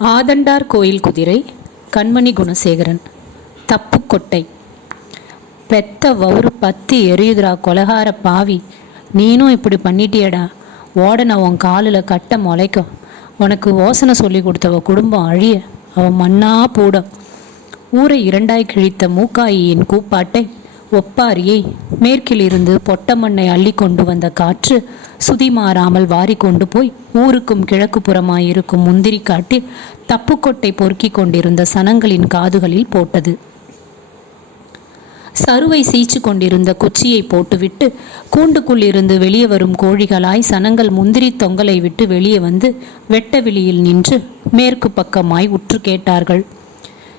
ஆதண்டார் கோயில் குதிரை கண்மணி குணசேகரன் தப்புக்கொட்டை பெத்த வவுறு பத்தி எரியுதுரா கொலகார பாவி. நீனும் இப்படி பண்ணிட்டியடா. ஓடன உன் காலில் கட்ட முளைக்கும் உனக்கு ஓசனை சொல்லி கொடுத்தவ குடும்பம் அழிய. அவன் மண்ணா போடும். ஊரை இரண்டாய் கிழித்த மூக்காயியின் கூப்பாட்டை ஒப்பாரியை மேற்கிலிருந்து பொட்ட மண்ணை அள்ளி கொண்டு வந்த காற்று சுதி மாறாமல் வாரி கொண்டு போய் ஊருக்கும் கிழக்கு புறமாயிருக்கும் முந்திரி காட்டில் தப்புக்கொட்டை பொறுக்கி கொண்டிருந்த சனங்களின் காதுகளில் போட்டது. சருவை சீச்சு கொண்டிருந்த குச்சியை போட்டுவிட்டு கூண்டுக்குள்ளிருந்து வெளியே வரும் கோழிகளாய் சனங்கள் முந்திரி தொங்கலை விட்டு வெளியே வந்து வெட்ட வெளியில் நின்று மேற்கு பக்கமாய் உற்று கேட்டார்கள்.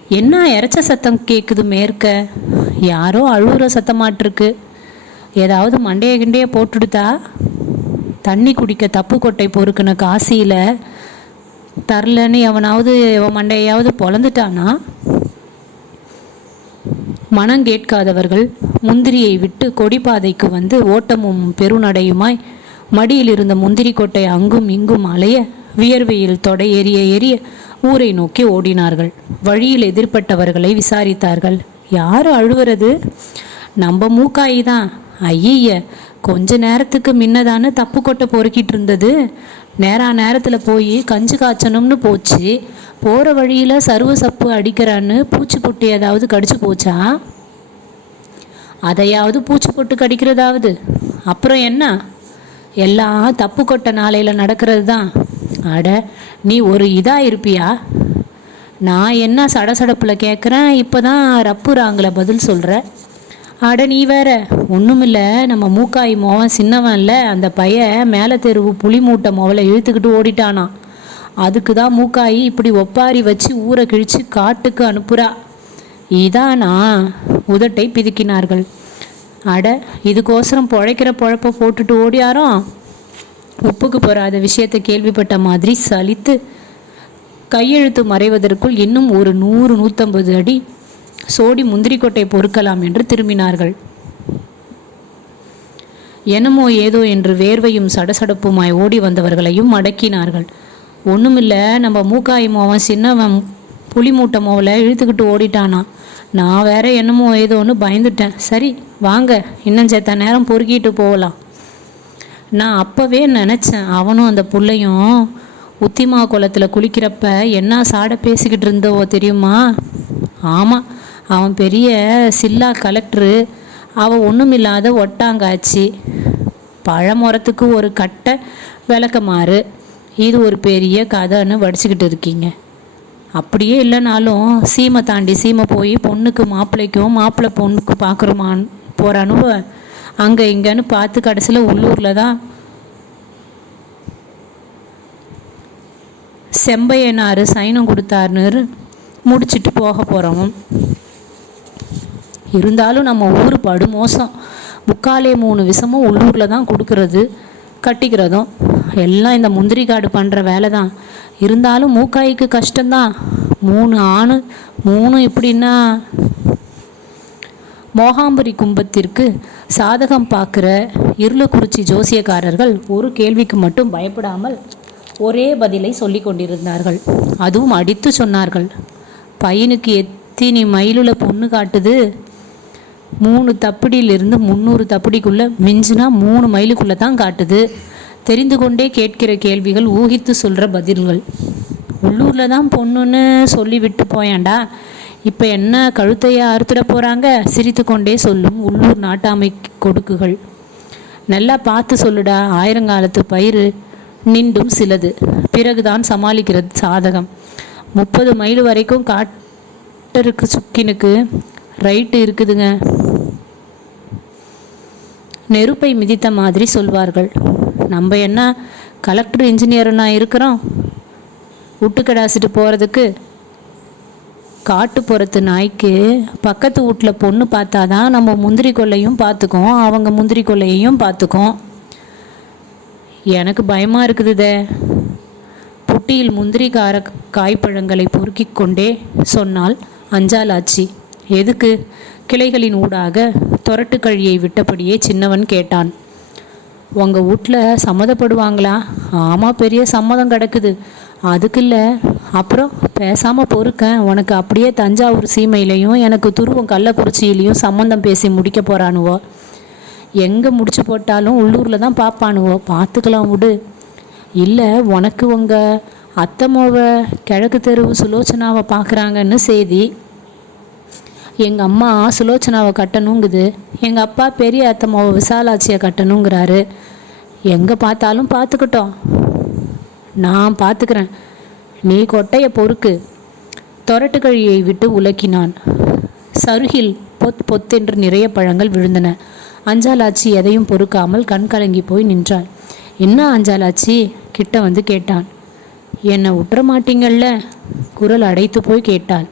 என்ன இறைச்ச சத்தம் கேட்குது மேற்க? யாரோ அழுகுற சத்தமாட்டிருக்கு ஏதாவது மண்டையை கிண்டையை போட்டுடுதா? தண்ணி குடிக்க தப்பு கொட்டை பொறுக்கின காசியில் தரலன்னு எவனாவது எவன் மண்டையாவது பொழந்துட்டானா? மனம் கேட்காதவர்கள் முந்திரியை விட்டு கொடிப்பாதைக்கு வந்து ஓட்டமும் பெருநடையுமாய் மடியில் இருந்த முந்திரி கொட்டை அங்கும் இங்கும் அலைய வியர்வையில் தொடை எரிய எரிய ஊரை நோக்கி ஓடினார்கள். வழியில் எதிர்ப்பட்டவர்களை விசாரித்தார்கள். யார் அழுவுறது? நம்ம மூக்காயி தான். ஐய கொஞ்ச நேரத்துக்கு முன்னதானு தப்பு கொட்டை பொறுக்கிட்டு இருந்தது. நேரா நேரத்தில் போய் கஞ்சி காய்ச்சணும்னு போச்சு. போகிற வழியில் சருவ சப்பு அடிக்கிறான்னு பூச்சி பொட்டு ஏதாவது கடிச்சு போச்சா? அதையாவது பூச்சி பொட்டு கடிக்கிறதாவது. அப்புறம் என்ன? எல்லாம் தப்பு கொட்ட நாளையில் நடக்கிறது தான். அட நீ ஒரு இதாக இருப்பியா? நான் என்ன சடசடப்பில் கேட்குறேன் இப்போ தான் ரப்புறாங்கள பதில் சொல்கிற அட நீ வேற. ஒன்றுமில்ல நம்ம மூக்காய் மோவன் இல்லை அந்த பையன் மேலே தெருவு புளி மூட்டை மொவலை இழுத்துக்கிட்டு ஓடிட்டானான் அதுக்கு தான் மூக்காயி இப்படி ஒப்பாரி வச்சு ஊரை கிழிச்சு காட்டுக்கு அனுப்புறா. இதானா? உதட்டை பிதுக்கினார்கள். அட இதுக்கோசரம் பொழைக்கிற பொழப்ப போட்டுட்டு ஓடியாரோ? ஒப்புக்கு போகாத விஷயத்தை கேள்விப்பட்ட மாதிரி சலித்து கையெழுத்து மறைவதற்குள் இன்னும் ஒரு நூறு நூற்றம்பது அடி சோடி முந்திரிக்கொட்டை பொறுக்கலாம் என்று திரும்பினார்கள். என்னமோ ஏதோ என்று வேர்வையும் சடசடப்புமாய் ஓடி வந்தவர்களையும் அடக்கினார்கள். ஒன்றுமில்லை நம்ம மூக்காயமோவன் சின்னவன் புலி மூட்டை மோவில் இழுத்துக்கிட்டு ஓடிட்டானா? நான் வேற என்னமோ ஏதோன்னு பயந்துட்டேன். சரி வாங்க இன்னும் சேத்த நேரம் பொறுக்கிட்டு போகலாம். நான் அப்போவே நினச்சேன் அவனும் அந்த பிள்ளையும் உத்திமா குளத்தில் குளிக்கிறப்ப என்ன சாட பேசிக்கிட்டு இருந்தவோ தெரியுமா? ஆமாம் அவன் பெரிய சில்லா கலெக்டரு அவள் ஒன்றுமில்லாத ஒட்டாங்காச்சி பழமுறத்துக்கு ஒரு கட்டை விளக்கமாறு இது ஒரு பெரிய கதைன்னு வடிச்சுக்கிட்டு இருக்கீங்க. அப்படியே இல்லைனாலும் சீமை தாண்டி சீமை போய் பொண்ணுக்கு மாப்பிள்ளைக்கும் மாப்பிள்ளை பொண்ணுக்கு பார்க்குறோமான்னு அனுபவம் அங்கே இங்கேன்னு பார்த்து கடைசியில் உள்ளூரில் தான் செம்பையனார் சைனம் கொடுத்தாருன்னு முடிச்சிட்டு போக போகிறோம் இருந்தாலும் நம்ம ஊர் படு மோசம் முக்காலே மூணு விஷமும் உள்ளூரில் தான் கொடுக்கறது கட்டிக்கிறதும். எல்லாம் இந்த முந்திரி காடு பண்ணுற வேலை தான். இருந்தாலும் மூக்காய்க்கு கஷ்டம்தான். மூணு ஆணு மூணு எப்படின்னா மோகாம்பரி கும்பத்திற்கு சாதகம் பார்க்குற இருளக்குறிச்சி ஜோசியக்காரர்கள் ஒரு கேள்விக்கு மட்டும் பயப்படாமல் ஒரே பதிலை சொல்லி கொண்டிருந்தார்கள். அதுவும் அடித்து சொன்னார்கள். பையனுக்கு எத்தினி மைலுல பொண்ணு காட்டுது? மூணு தப்படியிலிருந்து முந்நூறு தப்படிக்குள்ளே மிஞ்சினா மூணு மைலுக்குள்ளே தான் காட்டுது. தெரிந்து கொண்டே கேட்கிற கேள்விகள் ஊகித்து சொல்கிற பதில்கள். உள்ளூரில் தான் பொண்ணுன்னு சொல்லி விட்டு போயாண்டா? இப்போ என்ன கழுத்தையை அறுத்துட போகிறாங்க சிரித்து கொண்டே சொல்லும் உள்ளூர் நாட்டாமை கொடுக்குகள். நல்லா பார்த்து சொல்லுடா ஆயிரங்காலத்து பயிர் நின்றும் சிலது. பிறகுதான் சமாளிக்கிறது சாதகம். முப்பது மைல் வரைக்கும் காட்டருக்கு சுக்கினுக்கு ரைட்டு இருக்குதுங்க. நெருப்பை மிதித்த மாதிரி சொல்வார்கள். நம்ம என்ன கலெக்டர் இன்ஜினியர்னா இருக்கிறோம்? விட்டு கடாசிட்டு போகிறதுக்கு காட்டுப்புறத்து நாய்க்கு பக்கத்து வீட்டில் பொண்ணு பார்த்தா தான் நம்ம முந்திரி கொல்லையும் பார்த்துக்கோம் அவங்க முந்திரி கொல்லையையும் பார்த்துக்கோம் எனக்கு பயமாக இருக்குதுதே. புட்டியில் முந்திரிக்கார காய்ப்பழங்களை பொறுக்கி கொண்டே சொன்னால் அஞ்சாலாச்சி எதுக்கு? கிளைகளின் ஊடாக தொரட்டு கழியை விட்டபடியே சின்னவன் கேட்டான். உங்கள் வீட்டில் சம்மதப்படுவாங்களா? ஆமாம் பெரிய சம்மதம் கிடக்குது. அதுக்கு இல்லை. அப்புறம் பேசாமல் பொறுக்கேன் உனக்கு அப்படியே தஞ்சாவூர் சீமையிலையும் எனக்கு துருவம் கள்ளக்குறிச்சியிலையும் சம்மந்தம் பேசி முடிக்க போகிறானுவோ எங்கே முடிச்சு போட்டாலும் உள்ளூரில் தான் பார்ப்பானுவோ பார்த்துக்கலாம் விடு. இல்லை உனக்கு உங்கள் அத்தம்மாவை கிழக்கு தெருவு சுலோச்சனாவை பார்க்குறாங்கன்னு செய்தி. எங்கள் அம்மா சுலோச்சனாவை கட்டணுங்குது. எங்கள் அப்பா பெரிய அத்தம்மாவை விசாலாட்சியை கட்டணுங்கிறாரு. எங்கே பார்த்தாலும் பார்த்துக்கிட்டோம். நான் பார்த்துக்கிறேன். நீ கொட்டையை பொறுக்கு. தொரட்டுக்கழியை விட்டு உலக்கினான். சருகில் பொத் பொத்தென்று நிறைய பழங்கள் விழுந்தன. அஞ்சாலாச்சி எதையும் பொறுக்காமல் கண் கலங்கி போய் நின்றாள். என்ன அஞ்சாலாச்சி கிட்ட வந்து கேட்டான். என்னை விட்டுற மாட்டீங்கள்ல குரல் அடைத்து போய் கேட்டாள்.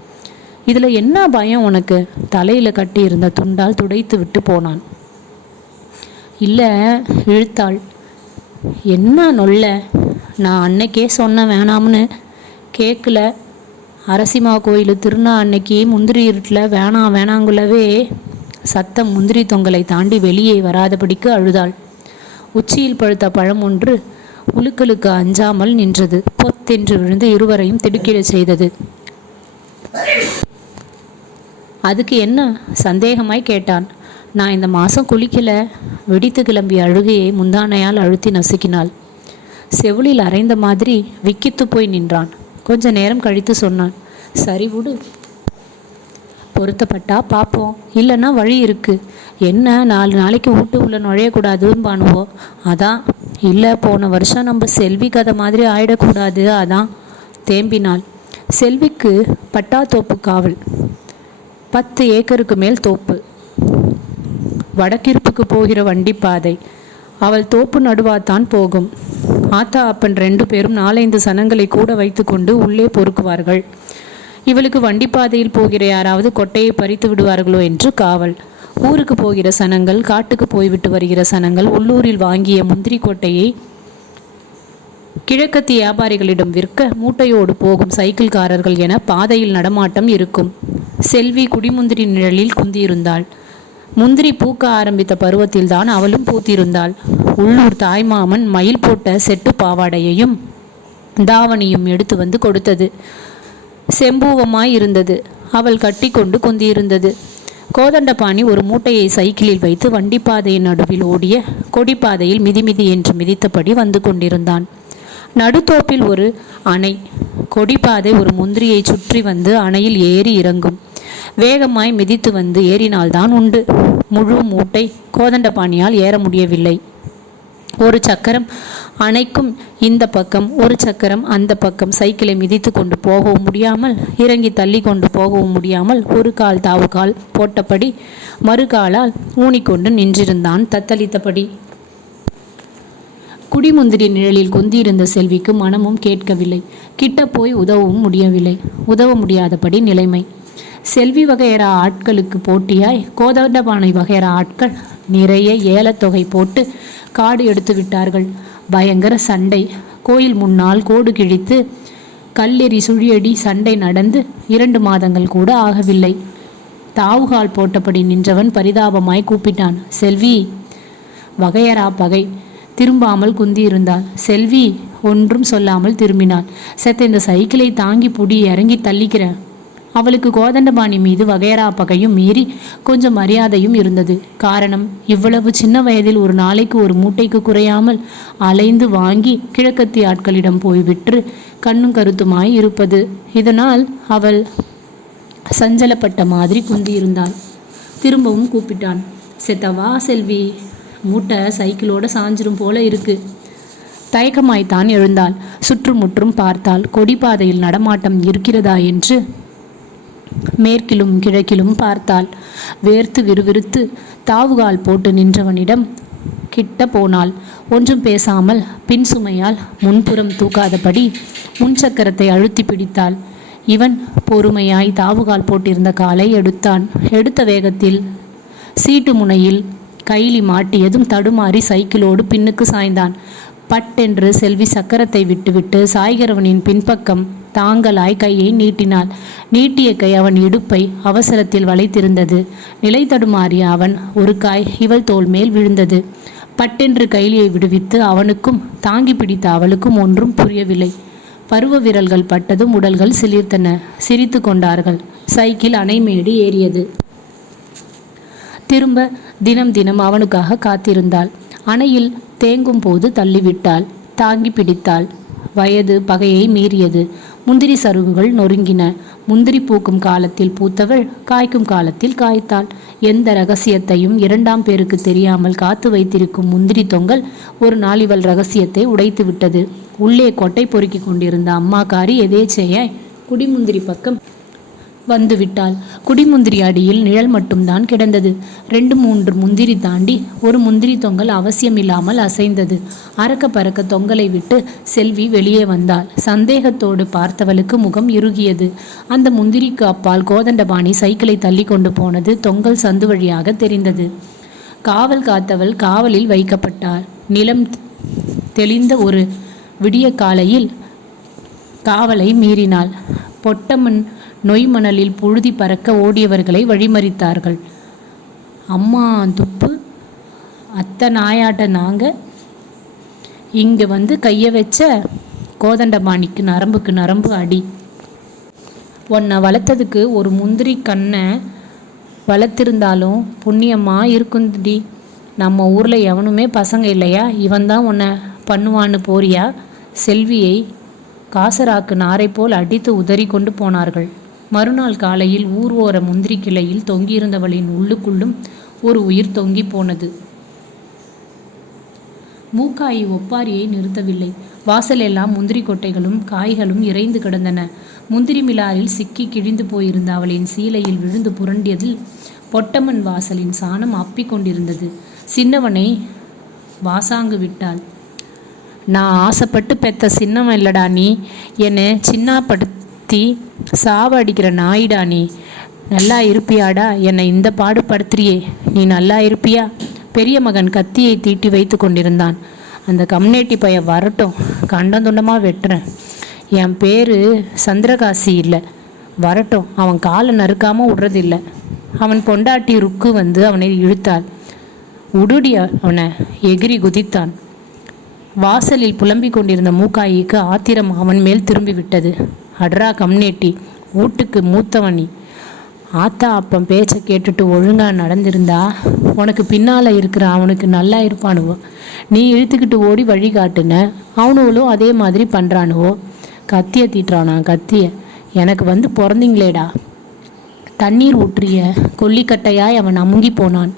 இதில் என்ன பயம் உனக்கு? தலையில் கட்டியிருந்த துண்டால் துடைத்து விட்டு போனான். இல்லை இழுத்தாள். என்ன நொல்ல? நான் அன்னைக்கே சொன்ன வேணாம்னு கேட்கல அரசிமா கோயில் திருநா அன்னைக்கு முந்திரி இருட்டில் வேணாம் வேணாங்குள்ளவே சத்தம் முந்திரி தொங்கலை தாண்டி வெளியே வராதபடிக்கு அழுதாள். உச்சியில் பழுத்த பழம் ஒன்று உலுக்கலுக்கு அஞ்சாமல் நின்றது. பொத்தென்று விழுந்து இருவரையும் திடுக்கிட செய்தது. அதுக்கு என்ன சந்தேகமாய் கேட்டான். நான் இந்த மாதம் குளிக்கல. வெடித்து கிளம்பிய அழுகையை முந்தானையால் அழுத்தி நசுக்கினாள். செவிலில் அரைந்த மாதிரி விக்கித்து போய் நின்றான். கொஞ்ச நேரம் கழித்து சொன்னான். சரி விடு. பொருத்தப்பட்டா பார்ப்போம் இல்லைன்னா வழி இருக்கு. என்ன நாலு நாளைக்கு வீட்டு உள்ள நுழையக்கூடாதுன்னு பானுவோம் அதான். இல்லை போன வருஷம் நம்ம செல்வி கதை மாதிரி ஆயிடக்கூடாது. அதான். தேம்பினாள். செல்விக்கு பட்டாத்தோப்பு காவல். பத்து ஏக்கருக்கு மேல் தோப்பு. வடக்கிருப்புக்கு போகிற வண்டி பாதை அவள் தோப்பு நடுவாத்தான் போகும். ஆத்தா அப்பன் ரெண்டு பேரும் நாலைந்து சனங்களை கூட வைத்துக்கொண்டு உள்ளே பொறுக்குவார்கள். இவளுக்கு வண்டிப்பாதையில் போகிற யாராவது கொட்டையை பறித்து விடுவார்களோ என்று காவல். ஊருக்கு போகிற சனங்கள் காட்டுக்கு போய்விட்டு வருகிற சனங்கள் உள்ளூரில் வாங்கிய முந்திரி கொட்டையை கிழக்கத்து வியாபாரிகளிடம் விற்க மூட்டையோடு போகும் சைக்கிள்காரர்கள் என பாதையில் நடமாட்டம் இருக்கும். செல்வி குடிமுந்திரி நிழலில் குந்தியிருந்தாள். முந்திரி பூக்க ஆரம்பித்த பருவத்தில்தான் அவளும் பூத்திருந்தாள். உள்ளூர் தாய்மாமன் மயில் போட்ட செட்டு பாவாடையையும் தாவணியும் எடுத்து வந்து கொடுத்தது. செம்பூவமாய் இருந்தது. அவள் கட்டி கொண்டு குந்தியிருந்தது. கோதண்டபாணி ஒரு மூட்டையை சைக்கிளில் வைத்து வண்டிப்பாதையின் நடுவில் ஓடிய கொடிப்பாதையில் மிதிமிதி என்று மிதித்தபடி வந்து கொண்டிருந்தான். நடுத்தோப்பில் ஒரு அணை கொடிப்பாதை ஒரு முந்திரியை சுற்றி வந்து அணையில் ஏறி இறங்கும். வேகமாய் மிதித்து வந்து ஏறினால்தான் உண்டு. முழு மூட்டை கோதண்டபாணியால் ஏற முடியவில்லை. ஒரு சக்கரம் அணைக்கும் இந்த பக்கம் ஒரு சக்கரம் அந்த பக்கம் சைக்கிளை மிதித்து கொண்டு போகவும் முடியாமல் இறங்கி தள்ளி கொண்டு போகவும் முடியாமல் ஒரு கால் தாவு கால் போட்டபடி மறுகாலால் ஊனிக்கொண்டு நின்றிருந்தான் தத்தளித்தபடி. முடிமுந்திரி நிழலில் குந்தியிருந்த செல்விக்கு மனமும் கேட்கவில்லை. கிட்ட போய் உதவவும் முடியவில்லை. உதவ முடியாதபடி நிலைமை. செல்வி வகையறா ஆட்களுக்கு போட்டியாய் கோதண்டபானை வகையற ஆட்கள் நிறைய ஏலத்தொகை போட்டு காடு எடுத்து விட்டார்கள். பயங்கர சண்டை. கோயில் முன்னால் கோடு கிழித்து கல்லெறி சுழியடி சண்டை நடந்து இரண்டு மாதங்கள் கூட ஆகவில்லை. தாவுகால் போட்டபடி நின்றவன் பரிதாபமாய் கூப்பிட்டான். செல்வி வகையறா பகை. திரும்பாமல் குந்தியிருந்தாள். செல்வி ஒன்றும் சொல்லாமல் திரும்பினாள். செத்த இந்த சைக்கிளை தாங்கி புடி இறங்கி தள்ளிக்கிறேன் அவளுக்கு கோதண்டபாணி மீது வகையறா பகையும் மீறி கொஞ்சம் மரியாதையும் இருந்தது. காரணம் இவ்வளவு சின்ன வயதில் ஒரு நாளைக்கு ஒரு மூட்டைக்கு குறையாமல் அலைந்து வாங்கி கிழக்கத்தி ஆட்களிடம் போய் விற்று கண்ணும் கருத்துமாய் இருப்பது. இதனால் அவள் சஞ்சலப்பட்ட மாதிரி குந்தியிருந்தாள். திரும்பவும் கூப்பிட்டான். செத்தவா செல்வி? மூட்டை சைக்கிளோட சாஞ்சிரும் போல இருக்கு. தயக்கமாய்த்தான் எழுந்தாள். சுற்றுமுற்றும் பார்த்தால் கொடிப்பாதையில் நடமாட்டம் இருக்கிறதா என்று. மேற்கிலும் கிழக்கிலும் பார்த்தாள். வேர்த்து விறுவிறுத்து தாவுகால் போட்டு நின்றவனிடம் கிட்ட போனாள். ஒன்றும் பேசாமல் பின் சுமையால் முன்புறம் தூக்காதபடி முன்சக்கரத்தை அழுத்தி பிடித்தாள். இவன் பொறுமையாய் தாவுகால் போட்டிருந்த காலை எடுத்தான். எடுத்த வேகத்தில் சீட்டு முனையில் கைலி மாட்டியதும் தடுமாறி சைக்கிளோடு பின்னுக்கு சாய்ந்தான். பட்டென்று செல்வி சக்கரத்தை விட்டுவிட்டு சாய்கிறவனின் பின்பக்கம் தாங்கலாய் கையை நீட்டினாள். நீட்டிய கை அவன் இடுப்பை அவசரத்தில் வளைத்திருந்தது. நிலை தடுமாறிய அவன் ஒரு காய் இவள் தோல் மேல் விழுந்தது. பட்டென்று கைலியை விடுவித்து அவனுக்கும் தாங்கி பிடித்த அவளுக்கும் ஒன்றும் புரியவில்லை. பருவ விரல்கள் பட்டதும் உடல்கள் சிலிர்த்தன. சிரித்து கொண்டார்கள். சைக்கிள் அணைமேடு ஏறியது. திரும்ப தினம் தினம் அவனுக்காக காத்திருந்தாள். அணையில் தேங்கும் போது தள்ளிவிட்டாள். தாங்கி பிடித்தாள். வயது பகையை மீறியது. முந்திரி சருகுகள் நொறுங்கின. முந்திரி பூக்கும் காலத்தில் பூத்தவள் காய்க்கும் காலத்தில் காய்த்தாள். எந்த ரகசியத்தையும் இரண்டாம் பேருக்கு தெரியாமல் காத்து வைத்திருக்கும் முந்திரி தொங்கல் ஒரு நாள் இவள் ரகசியத்தை உடைத்து விட்டது. உள்ளே கொட்டை பொறுக்கி கொண்டிருந்த அம்மாக்காரி எதேச்சையாய் குடிமுந்திரி பக்கம் வந்துவிட்டாள். குடிமுந்திரி அடியில் நிழல் மட்டும்தான் கிடந்தது. ரெண்டு மூன்று முந்திரி தாண்டி ஒரு முந்திரி தொங்கல் அவசியமில்லாமல் அசைந்தது. அறக்க பறக்க தொங்கலை விட்டு செல்வி வெளியே வந்தாள். சந்தேகத்தோடு பார்த்தவளுக்கு முகம் இறுகியது. அந்த முந்திரிக்கு அப்பால் கோதண்டபாணி சைக்கிளை தள்ளி கொண்டு போனது தொங்கல் சந்து வழியாக தெரிந்தது. காவல் காத்தவள் காவலில் வைக்கப்பட்டாள். நிலம் தெளிந்த ஒரு விடிய காலையில் காவலை மீறினாள். பொட்டமன் நொய் மணலில் புழுதி பறக்க ஓடியவர்களை வழிமறித்தார்கள். அம்மா துப்பு அத்தை நாயாட்ட நாங்கள் இங்கே வந்து கையை வச்ச கோதண்டபாணிக்கு நரம்புக்கு நரம்பு அடி. உன்னை வளர்த்ததுக்கு ஒரு முந்திரி கண்ணை வளர்த்திருந்தாலும் புண்ணியமாக இருக்குந்துடி நம்ம ஊரில் எவனுமே பசங்க இல்லையா? இவன் தான் உன்னை பண்ணுவான்னு போறியா? செல்வியை காசராக்கு நாரை போல் அடித்து உதறி கொண்டு போனார்கள். மறுநாள் காலையில் ஊர் ஓர முந்திரி கிளையில் தொங்கியிருந்தவளின் உள்ளுக்குள்ளும் ஒரு உயிர் தொங்கி போனது. மூக்காயி ஒப்பாரியை நிறுத்தவில்லை. வாசலெல்லாம் முந்திரி கொட்டைகளும் காய்களும் இறைந்து கிடந்தன. முந்திரி மிலாரில் சிக்கி கிழிந்து போயிருந்த அவளின் சீலையில் விழுந்து புரண்டியதில் பொட்டம்மன் வாசலின் சாணம் அப்பிக் கொண்டிருந்தது. சின்னவனை வாசாங்கு விட்டாள். நான் ஆசைப்பட்டு பெத்த சின்னவன் இல்லடா நீ. என்னை சின்னாப்படுத்தி சாவடிக்கிற நாயிடா நீ. நல்லா இருப்பியாடா என்னை இந்த பாடு படுத்துறியே நீ நல்லா இருப்பியா? பெரிய மகன் கத்தியை தீட்டி வைத்து கொண்டிருந்தான். அந்த கம்யூனிட்டி பைய வரட்டும் கண்டந்துண்டமாக வெட்டுறேன். என் பேர் சந்திரகாசி இல்லை. வரட்டும் அவன் காலை நறுக்காமல் விடுறதில்லை. அவன் பொண்டாட்டி ருக்கு வந்து அவனை இழுத்தாள். உடுடி அவனை எகிரி குதித்தான். வாசலில் புலம்பிக் கொண்டிருந்த மூக்காயிக்கு ஆத்திரம் அவன் மேல் திரும்பிவிட்டது. அட்ரா கம்னேட்டி வீட்டுக்கு மூத்தவனி. ஆத்தா அப்பன் பேச்சை கேட்டுட்டு ஒழுங்காக நடந்திருந்தா உனக்கு பின்னால் இருக்கிற அவனுக்கு நல்லா இருப்பானுவோ? நீ இழுத்துக்கிட்டு ஓடி வழி காட்டுன அவனுவளும் அதே மாதிரி பண்ணுறானுவோ கத்தியை தீட்டுறானா கத்திய? எனக்கு வந்து பிறந்தீங்களேடா. தண்ணீர் ஊற்றிய கொல்லிக்கட்டையாய் அவன் அமுங்கி போனான்.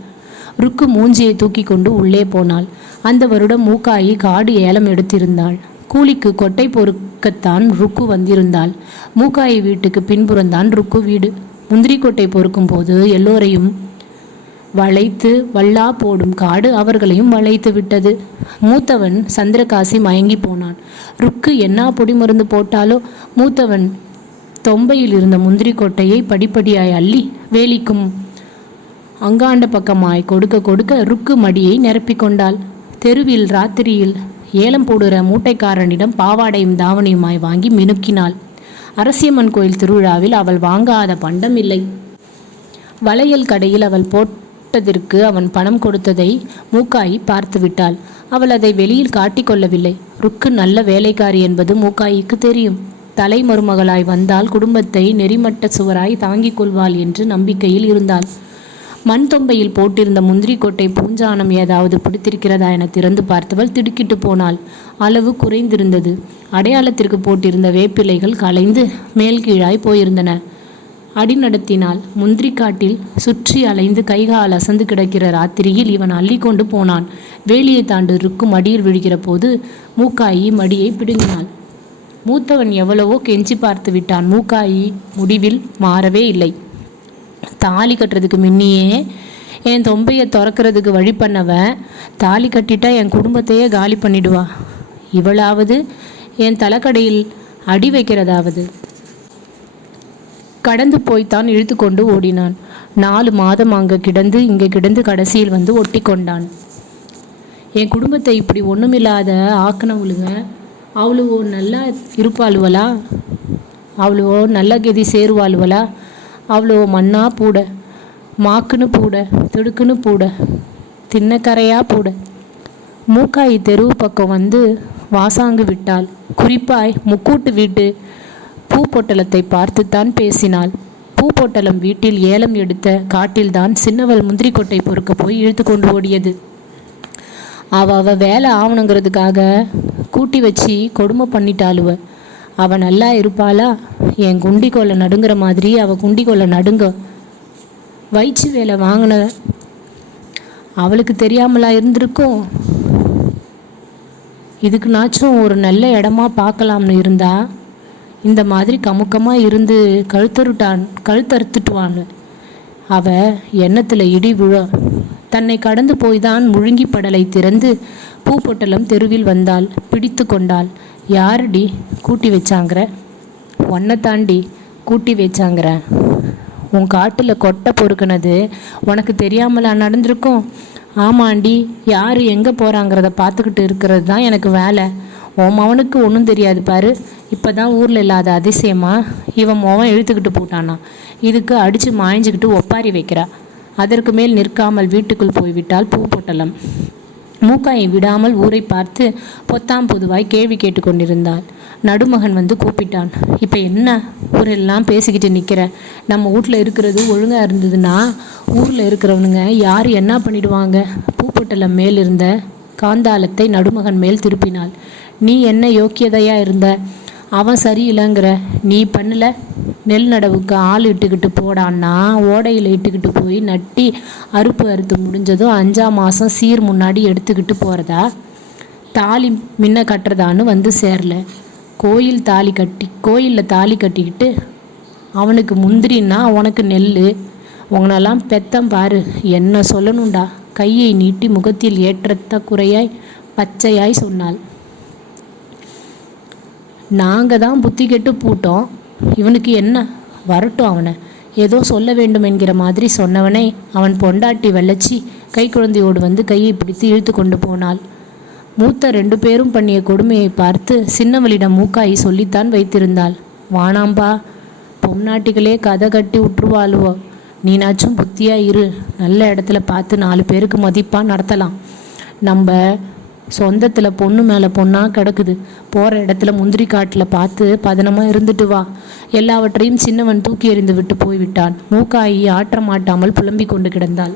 ருக்கு மூஞ்சியை தூக்கி கொண்டு உள்ளே போனாள். அந்த வருடம் மூக்காயி காடு ஏலம் எடுத்திருந்தாள். கூலிக்கு கொட்டை பொறுக்கத்தான் ருக்கு வந்திருந்தாள். மூக்காயி வீட்டுக்கு பின்புறந்தான் ருக்கு வீடு. முந்திரி கொட்டை பொறுக்கும் போது எல்லோரையும் வளைத்து வல்லா போடும் காடு அவர்களையும் வளைத்து விட்டது. மூத்தவன் சந்திரகாசி மயங்கி போனான். ருக்கு என்ன பொடி மருந்து போட்டாலோ? மூத்தவன் தொம்பையில் இருந்த முந்திரி கொட்டையை படிப்படியாய் அள்ளி வேலிக்கும் அங்காண்ட பக்கமாய் கொடுக்க கொடுக்க ருக்கு மடியை நிரப்பிக் கொண்டாள். தெருவில் ராத்திரியில் ஏலம் போடுகிற மூட்டைக்காரனிடம் பாவாடையும் தாவணியுமாய் வாங்கி மினுக்கினாள். அரசியம்மன் கோயில் திருவிழாவில் அவள் வாங்காத பண்டம் இல்லை. வளையல் கடையில் அவள் போட்டதற்கு அவன் பணம் கொடுத்ததை மூக்காயி பார்த்து விட்டாள். அவள் அதை வெளியில் காட்டிக்கொள்ளவில்லை ருக்கு நல்ல வேலைக்காரி என்பது மூக்காயிக்கு தெரியும். தலை மருமகளாய் வந்தால் குடும்பத்தை நெறிமட்ட சுவராய் தாங்கிக் கொள்வாள் என்று நம்பிக்கையில் இருந்தாள். மண் தொம்பையில் போட்டிருந்த முந்திரி கொட்டை பூஞ்சானம் ஏதாவது பிடித்திருக்கிறதா என திறந்து பார்த்தவள் திடுக்கிட்டு போனாள். அளவு குறைந்திருந்தது. அடையாளத்திற்கு போட்டிருந்த வேப்பிலைகள் கலைந்து மேல் கீழாய் போயிருந்தன. அடி நடத்தினாள். முந்திரி காட்டில் சுற்றி அலைந்து கைகால் அசந்து கிடக்கிற ராத்திரியில் இவன் அள்ளிக்கொண்டு போனான். வேலியை தாண்டு இருக்கும் மடியில் விழுகிற போது மூக்காயி மடியை பிடுங்கினாள். மூத்தவன் எவ்வளவோ கெஞ்சி பார்த்து விட்டான். மூக்காயி முடிவில் மாறவே இல்லை. தாலி கட்டுறதுக்கு முன்னியே என் தொம்பையை திறக்கிறதுக்கு வழி பண்ணவன் தாலி கட்டிட்டா என் குடும்பத்தையே காலி பண்ணிடுவா. இவளாவது என் தலைக்கடையில் அடி வைக்கிறதாவது. கடந்து போய்த்தான் இழுத்து கொண்டு ஓடினான். நாலு மாதம் அங்கே கிடந்து இங்கே கிடந்து கடைசியில் வந்து ஒட்டி கொண்டான் என் குடும்பத்தை இப்படி ஒன்றுமில்லாத ஆக்கினவளுங்க அவ்வளவோ நல்லா இருப்பாளுவலா அவ்வளவோ நல்ல கதி சேருவாளுவலா அவ்வளோ மண்ணா பூட மாக்குன்னு பூட திடுக்குன்னு பூட தின்னக்கரையா பூட. மூக்காய் தெருவு பக்கம் வந்து வாசாங்கு விட்டாள். குறிப்பாய் முக்கூட்டு வீட்டு பூ பொட்டலத்தை பார்த்துத்தான் பேசினாள். பூ பொட்டலம் வீட்டில் ஏலம் எடுத்த காட்டில்தான் சின்னவள் முந்திரி கொட்டை பொறுக்க போய் இழுத்து கொண்டு ஓடியது. அவ அவ வேலை ஆகணுங்கிறதுக்காக கூட்டி வச்சு கொடுமை பண்ணிட்டாளுவ. அவள் நல்லா இருப்பாளா? என் குண்டிக்கோலை நடுங்கிற மாதிரி அவள் குண்டிக்கோலை நடுங்க. வயிற்று வேலை வாங்கின அவளுக்கு தெரியாமலா இருந்திருக்கும். இதுக்குனாச்சும் ஒரு நல்ல இடமா பார்க்கலாம்னு இருந்தா இந்த மாதிரி கமுக்கமாக இருந்து கழுத்தருட்டான் கழுத்தறுத்துட்டுவான்னு. அவ எண்ணத்தில் இடி விழ தன்னை கடந்து போய்தான் முழுங்கி படலை திறந்து பூப்பொட்டலம் தெருவில் வந்தாள் பிடித்து கொண்டாள். யாருடி கூட்டி வச்சாங்கிற? உன்னை தாண்டி கூட்டி வச்சாங்கிற. உன் காட்டில் கொட்டை பொறுக்குனது உனக்கு தெரியாமலா நடந்திருக்கும்? ஆமாண்டி யார் எங்கே போகிறாங்கிறத பார்த்துக்கிட்டு இருக்கிறது தான் எனக்கு வேலை. உன் மவனுக்கு ஒன்றும் தெரியாது பாரு. இப்போ தான் ஊரில் இல்லாத அதிசயமா? இவன் மோவன் இழுத்துக்கிட்டு போட்டானா? இதுக்கு அடித்து மாய்ஞ்சிக்கிட்டு ஒப்பாரி வைக்கிறா. அதற்கு மேல் நிற்காமல் வீட்டுக்குள் போய்விட்டால் பூ பொட்டலம். மூக்காயை விடாமல் ஊரை பார்த்து பொத்தாம் பொதுவாய் கேள்வி கேட்டுக்கொண்டிருந்தாள். நடுமகன் வந்து கூப்பிட்டான் இப்போ என்ன ஊரெல்லாம் பேசிக்கிட்டு நிற்கிற நம்ம வீட்டில் இருக்கிறது ஒழுங்காக இருந்ததுன்னா? ஊரில் இருக்கிறவனுங்க யார் என்ன பண்ணிடுவாங்க? பூப்பொட்டலம் மேல் இருந்த காந்தாளத்தை நடுமகன் மேல் திருப்பினாள். நீ என்ன யோக்கியதையாக இருந்த? அவன் சரியில்லைங்கிற. நீ பண்ணல. நெல் நடவுக்கு ஆள் இட்டுக்கிட்டு போடான்னா ஓடையில் இட்டுக்கிட்டு போய் நட்டி அறுப்பு அறுத்து முடிஞ்சதும் அஞ்சாம் மாதம் சீர் முன்னாடி எடுத்துக்கிட்டு போகிறதா தாலி முன்ன கட்டுறதான்னு வந்து சேரல. கோயில் தாலி கட்டி கோயிலில் தாலி கட்டிக்கிட்டு அவனுக்கு முந்திரின்னா உனக்கு நெல் உங்களெல்லாம் பெத்தம் பாரு. என்ன சொல்லணும்டா. கையை நீட்டி முகத்தில் ஏற்றத்த குறையாய் பச்சையாய் சொன்னாள். நாங்கள் தான் புத்தி கெட்டு பூட்டோம். இவனுக்கு என்ன? வரட்டும் அவனை. ஏதோ சொல்ல வேண்டும் என்கிற மாதிரி சொன்னவனை அவன் பொண்டாட்டி வெள்ளச்சி கை குழந்தையோடு வந்து கையை பிடித்து இழுத்து கொண்டு போனாள். மூத்த ரெண்டு பேரும் பண்ணிய கொடுமையை பார்த்து சின்னவளிடம் மூக்காய் சொல்லித்தான் வைத்திருந்தாள். வானாம்பா பொம்நாட்டிகளே கதை கட்டி விட்டுருவாளுவோ நீனாச்சும் புத்தியாக இரு. நல்ல இடத்துல பார்த்து நாலு பேருக்கு மதிப்பாக நடத்தலாம். நம்ம சொந்தத்தில் பொண்ணு மேலே பொண்ணாக கிடக்குது. போகிற இடத்துல முந்திரி காட்டில் பார்த்து பதனமாக இருந்துட்டு வா. எல்லாவற்றையும் சின்னவன் தூக்கி எறிந்து விட்டு போய்விட்டான். மூக்காயி ஆற்ற மாட்டாமல் புலம்பிக் கொண்டு கிடந்தாள்.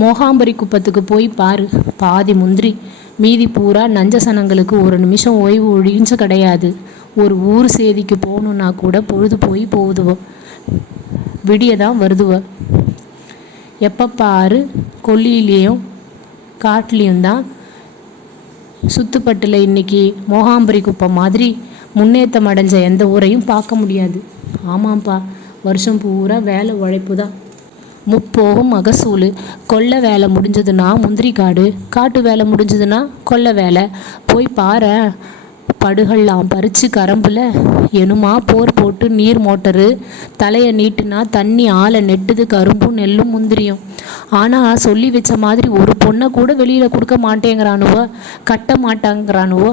மோகாம்பரி குப்பத்துக்கு போய் பாரு. பாதி முந்திரி. மீதி பூரா நஞ்ச சனங்களுக்கு ஒரு நிமிஷம் ஓய்வு ஒழிஞ்ச கிடையாது. ஒரு ஊர் சேதிக்கு போகணுன்னா கூட பொழுது போய் போகுதுவோ. விடிய தான் வருதுவ. எப்போ பாரு கொல்லியிலேயும் காட்டுலேயும் தான் சுத்துப்பட்டில் இன்னைக்கு மோகாம்பரி குப்பம் மாதிரி முன்னேற்றம் அடைஞ்ச எந்த ஊரையும் பார்க்க முடியாது. ஆமாம்ப்பா வருஷம் பூரா வேலை உழைப்பு தான் முப்போகும் மகசூல். கொல்லை வேலை முடிஞ்சதுன்னா முந்திரி காடு. காட்டு வேலை முடிஞ்சதுன்னா கொல்லை வேலை. போய் பாரு. படுகள்லாம் பறித்து கரம்பில் எனுமா போர் போட்டு நீர் மோட்டரு. தலையை நீட்டுனா தண்ணி ஆளை நெட்டுது கரும்பும் நெல்லும் முந்திரியும். ஆனால் சொல்லி வச்ச மாதிரி ஒரு பொண்ணை கூட வெளியில் கொடுக்க மாட்டேங்கிறானுவோ கட்ட மாட்டாங்கிறானுவோ.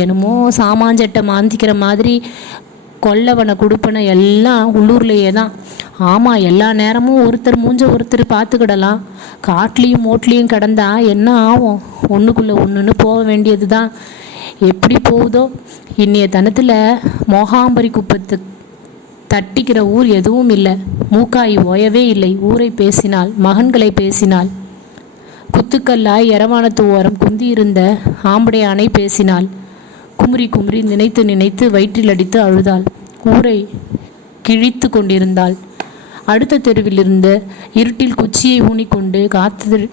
என்னமோ சாமாஞ்சட்டை மாந்திக்கிற மாதிரி கொல்லவனை கொடுப்பனை எல்லாம் உள்ளூர்லேயே தான். ஆமாம் எல்லா நேரமும் ஒருத்தர் மூஞ்ச ஒருத்தர் பார்த்துக்கிடலாம் காட்லேயும் மோட்லேயும் கிடந்தா என்ன ஆகும் ஒன்றுக்குள்ளே ஒன்றுன்னு போக வேண்டியது தான் எப்படி போகுதோ? இன்னைய தனத்தில் மோகாம்பரி குப்பத்து தட்டிக்கிற ஊர் எதுவும் இல்லை. மூக்காய் ஓயவே இல்லை. ஊரை பேசினாள் மகன்களை பேசினாள் குத்துக்கல்லாய் எரவானத்து ஓரம் குந்தியிருந்த ஆம்படையானை பேசினாள் குமுறி குமுறி நினைத்து நினைத்து வயிற்றில் அடித்து அழுதாள். ஊரை கிழித்து கொண்டிருந்தாள். அடுத்த தெருவிலிருந்து இருட்டில் குச்சியை ஊனிக்கொண்டு காத்து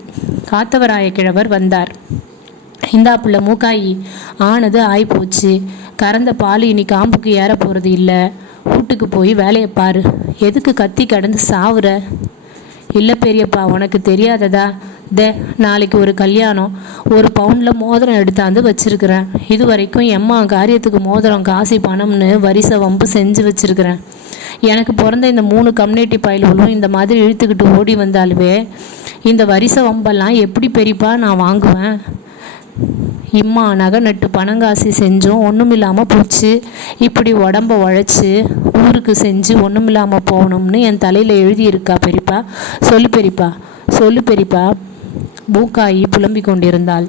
காத்தவராய கிழவர் வந்தார். இந்தாப்புல மூக்காயி ஆனது ஆய்போச்சு கறந்த பால் இனி காம்புக்கு ஏற போகிறது இல்லை. வீட்டுக்கு போய் வேலையை பாரு. எதுக்கு கத்தி கடந்து சாவுற? இல்லை பெரியப்பா உனக்கு தெரியாததா? தே நாளைக்கு ஒரு கல்யாணம். ஒரு பவுண்டில் மோதிரம் எடுத்தாந்து வச்சிருக்கிறேன். இது வரைக்கும் எம்மா காரியத்துக்கு மோதிரம் காசி பணம்னு வரிசை வம்பு செஞ்சு வச்சுருக்கிறேன். எனக்கு பிறந்த இந்த மூணு கம்யூனிட்டி பயல்களும் இந்த மாதிரி இழுத்துக்கிட்டு ஓடி வந்தாலுவே இந்த வரிசை வம்பெல்லாம் எப்படி பெரியப்பா நான் வாங்குவேன்? இம்மா நகை நட்டு பணங்காசி செஞ்சும். ஒன்றும் இல்லாமல் போச்சு. இப்படி உடம்ப உழைச்சி ஊருக்கு செஞ்சு ஒன்றும் இல்லாமல் போகணும்னு என் தலையில் எழுதியிருக்கா பெரியப்பா. சொல்லு பெரியப்பா. சொல்லு பெரியப்பா. பூக்காயி புலம்பிக் கொண்டிருந்தாள்.